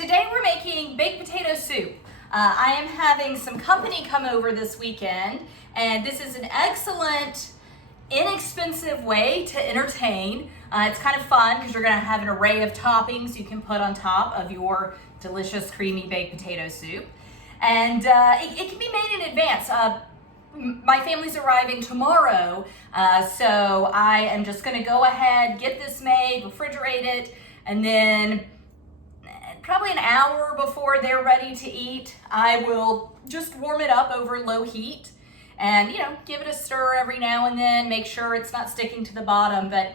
Today we're making baked potato soup. I am having some company come over this weekend, and this is an excellent, inexpensive way to entertain. It's kind of fun because you're going to have an array of toppings you can put on top of your delicious creamy baked potato soup. And it can be made in advance. My family's arriving tomorrow, so I am just going to go ahead, get this made, refrigerate it, and then probably an hour before they're ready to eat, I will just warm it up over low heat and, give it a stir every now and then, make sure it's not sticking to the bottom. But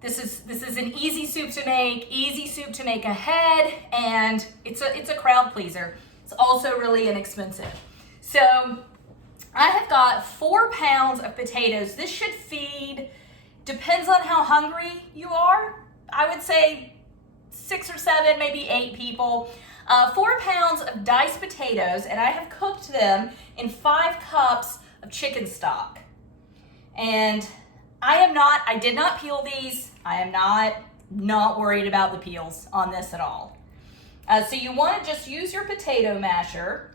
this is an easy soup to make ahead, and it's a crowd pleaser. It's also really inexpensive. So I have got 4 pounds of potatoes. This should feed, depends on how hungry you are, I would say 6 or 7, maybe 8 people. 4 pounds of diced potatoes, and I have cooked them in 5 cups of chicken stock. And I did not peel these. I am not worried about the peels on this at all. So you want to just use your potato masher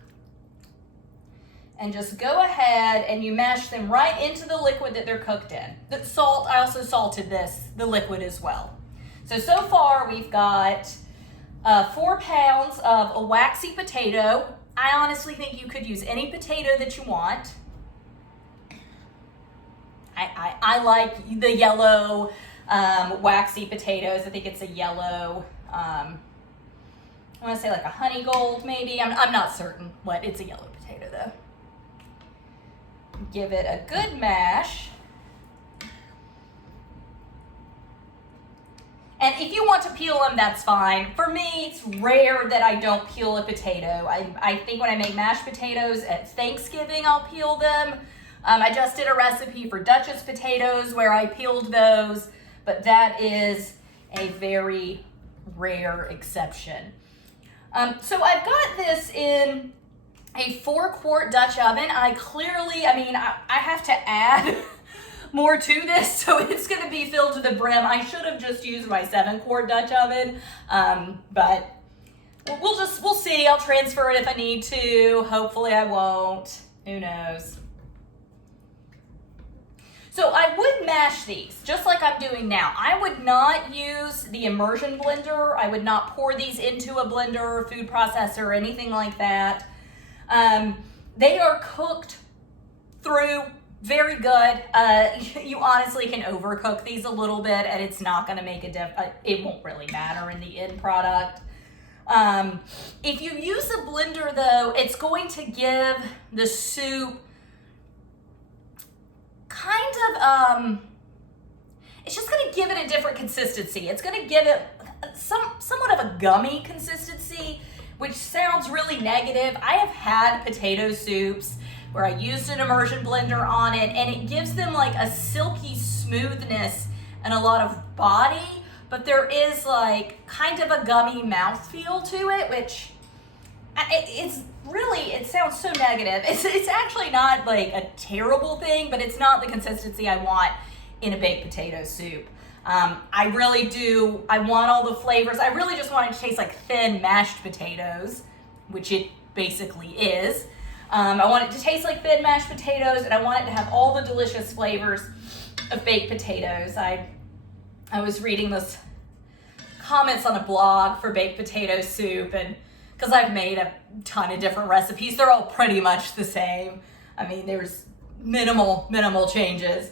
and just go ahead and you mash them right into the liquid that they're cooked in. The salt, I also salted the liquid as well. So far we've got 4 pounds of a waxy potato. I honestly think you could use any potato that you want. I like the yellow waxy potatoes. I think it's a yellow, I want to say like a honey gold maybe. I'm not certain what, it's a yellow potato though. Give it a good mash. And if you want to peel them, that's fine. For me, it's rare that I don't peel a potato. I think when I make mashed potatoes at Thanksgiving, I'll peel them. I just did a recipe for Dutchess potatoes where I peeled those, but that is a very rare exception. So I've got this in a 4-quart Dutch oven. I have to add more to this, so it's going to be filled to the brim. I should have just used my 7-quart Dutch oven, but we'll see. I'll transfer it if I need to. Hopefully I won't. Who knows? So I would mash these just like I'm doing now. I would not use the immersion blender. I would not pour these into a blender or food processor or anything like that. They are cooked through very good. You honestly can overcook these a little bit and it's not going to make a difference. It won't really matter in the end product. If you use a blender though, it's going to give the soup it's just going to give it a different consistency. It's going to give it somewhat of a gummy consistency, which sounds really negative. I have had potato soups where I used an immersion blender on it, and it gives them like a silky smoothness and a lot of body, but there is like kind of a gummy mouthfeel to it, which it sounds so negative. It's actually not like a terrible thing, but it's not the consistency I want in a baked potato soup. I want all the flavors. I really just want it to taste like thin mashed potatoes, which it basically is. I want it to taste like thin mashed potatoes, and I want it to have all the delicious flavors of baked potatoes. I was reading this comments on a blog for baked potato soup, and because I've made a ton of different recipes, they're all pretty much the same. I mean, there's minimal changes.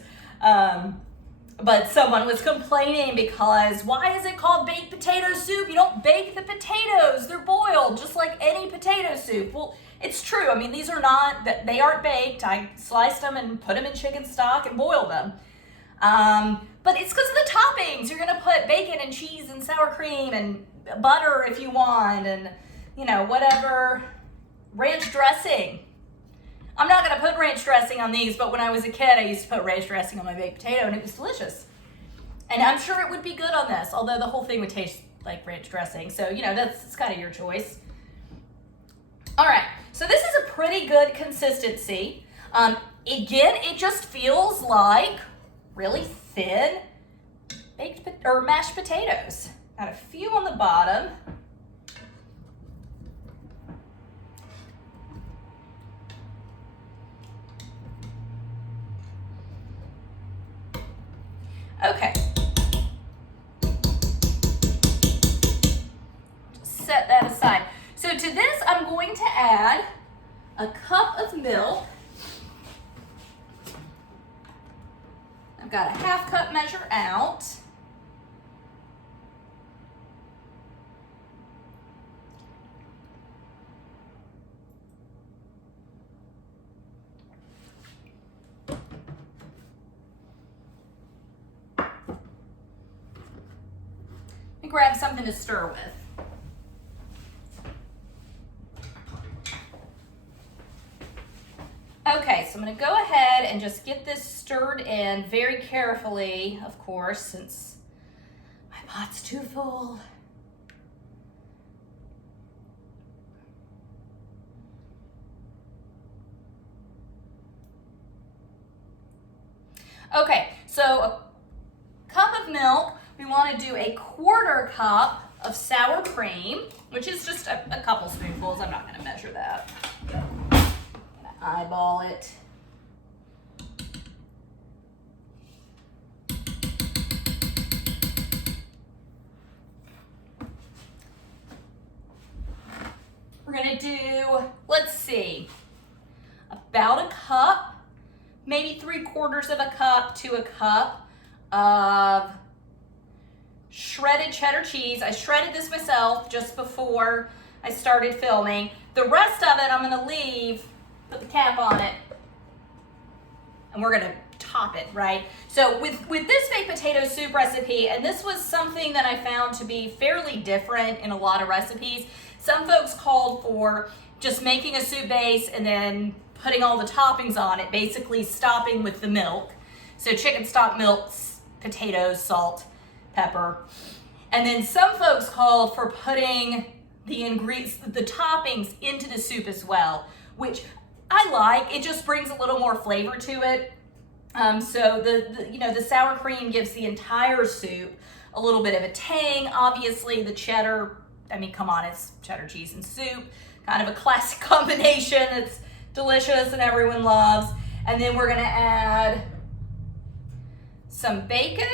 But someone was complaining because why is it called baked potato soup? You don't bake the potatoes. They're boiled just like any potato soup. Well, it's true. I mean, they aren't baked. I sliced them and put them in chicken stock and boiled them. But it's because of the toppings. You're going to put bacon and cheese and sour cream and butter if you want, and whatever, ranch dressing. I'm not going to put ranch dressing on these, but when I was a kid, I used to put ranch dressing on my baked potato, and it was delicious. And I'm sure it would be good on this, although the whole thing would taste like ranch dressing. So, it's kind of your choice. All right, so this is a pretty good consistency. Again, it just feels like really thin baked or mashed potatoes. Got a few on the bottom. a cup of milk. I've got a 1/2 cup measure out. And grab something to stir with. Okay, so I'm going to go ahead and just get this stirred in very carefully, of course, since my pot's too full. Okay, so a cup of milk, we want to do a 1/4 cup of sour cream, which is just a couple spoonfuls. I'm not going to measure that. Eyeball it. We're gonna do, let's see, about a cup, maybe 3/4 of a cup to a cup of shredded cheddar cheese. I shredded this myself just before I started filming. The rest of it I'm gonna leave, put the cap on it, and we're gonna top it, right? So with this baked potato soup recipe, and this was something that I found to be fairly different in a lot of recipes, some folks called for just making a soup base and then putting all the toppings on it, basically stopping with the milk. So chicken stock, milk, potatoes, salt, pepper. And then some folks called for putting the ingredients, the toppings into the soup as well, which I like. It just brings a little more flavor to it. So the sour cream gives the entire soup a little bit of a tang. Obviously the cheddar, I mean, come on, it's cheddar cheese and soup, kind of a classic combination. It's delicious and everyone loves. And then we're gonna add some bacon.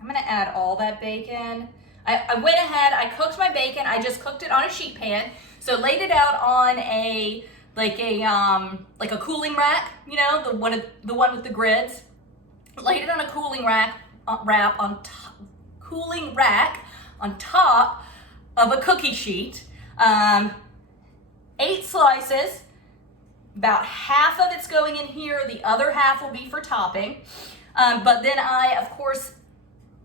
I'm gonna add all that bacon. I went ahead, I cooked my bacon. I just cooked it on a sheet pan. So laid it out on like a cooling rack, you know, the one with the grids. Laid it on a cooling rack on top of a cookie sheet. 8 slices. About half of it's going in here. The other half will be for topping. But then I, of course,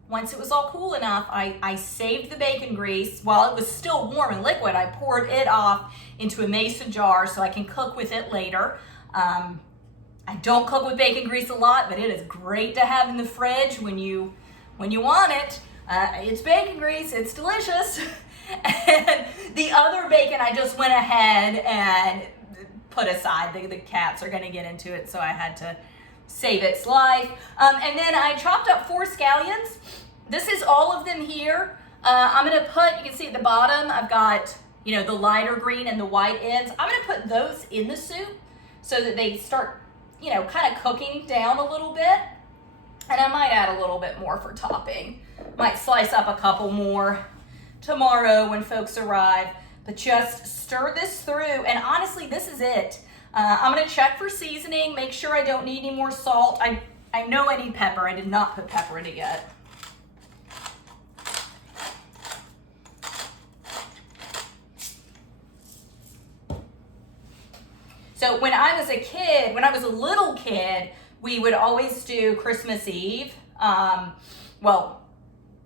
once it was all cool enough, I saved the bacon grease. While it was still warm and liquid, I poured it off into a mason jar so I can cook with it later. I don't cook with bacon grease a lot, but it is great to have in the fridge when you want it. It's bacon grease, it's delicious. And the other bacon I just went ahead and put aside. The cats are gonna get into it, so I had to save its life. And then I chopped up 4 scallions. This is all of them here. I'm gonna put, you can see at the bottom, I've got, you know, the lighter green and the white ends. I'm gonna put those in the soup so that they start, you know, kind of cooking down a little bit. And I might add a little bit more for topping. Might slice up a couple more tomorrow when folks arrive. But just stir this through, and honestly, this is it. I'm gonna check for seasoning, make sure I don't need any more salt. I know I need pepper. I did not put pepper in it yet. So when I was a little kid, we would always do Christmas Eve. Well,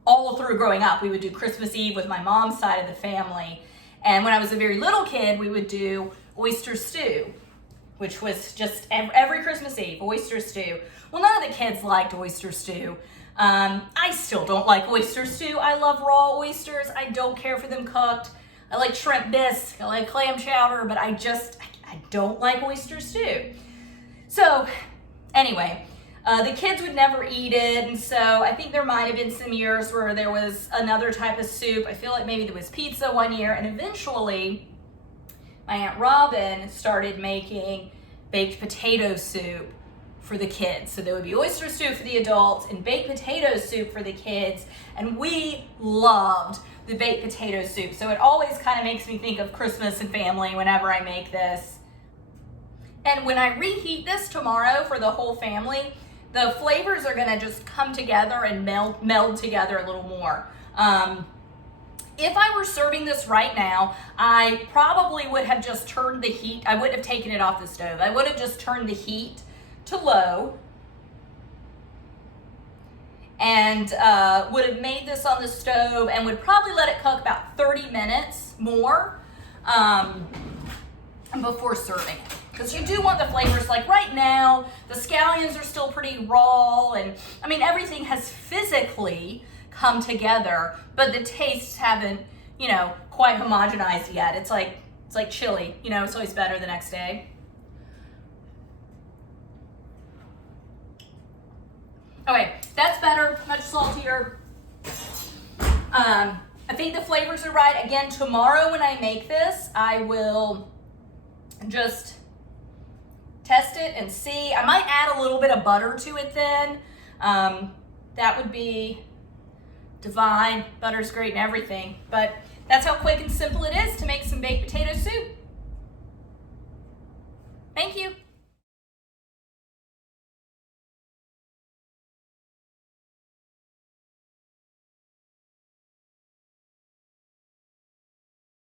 all through growing up, we would do Christmas Eve with my mom's side of the family. And when I was a very little kid, we would do oyster stew, which was just every Christmas Eve, oyster stew. Well, none of the kids liked oyster stew. I still don't like oyster stew. I love raw oysters. I don't care for them cooked. I like shrimp bisque, I like clam chowder, but I don't like oyster stew. So anyway, the kids would never eat it, and so I think there might have been some years where there was another type of soup. I feel like maybe there was pizza one year, and eventually my Aunt Robin started making baked potato soup for the kids. So there would be oyster stew for the adults and baked potato soup for the kids. And we loved the baked potato soup. So it always kind of makes me think of Christmas and family whenever I make this. And when I reheat this tomorrow for the whole family, the flavors are gonna just come together and meld together a little more. If I were serving this right now, I probably would have just turned the heat. I wouldn't have taken it off the stove. I would have just turned the heat to low and would have made this on the stove and would probably let it cook about 30 minutes more before serving it. Because you do want the flavors, like right now, the scallions are still pretty raw, and I mean, everything has physically come together, but the tastes haven't, you know, quite homogenized yet. It's like chili, you know, it's always better the next day. Okay, that's better, much saltier. I think the flavors are right. Again, tomorrow when I make this, I will just test it and see. I might add a little bit of butter to it then. That would be divine. Butter's great and everything. But that's how quick and simple it is to make some baked potato soup. Thank you.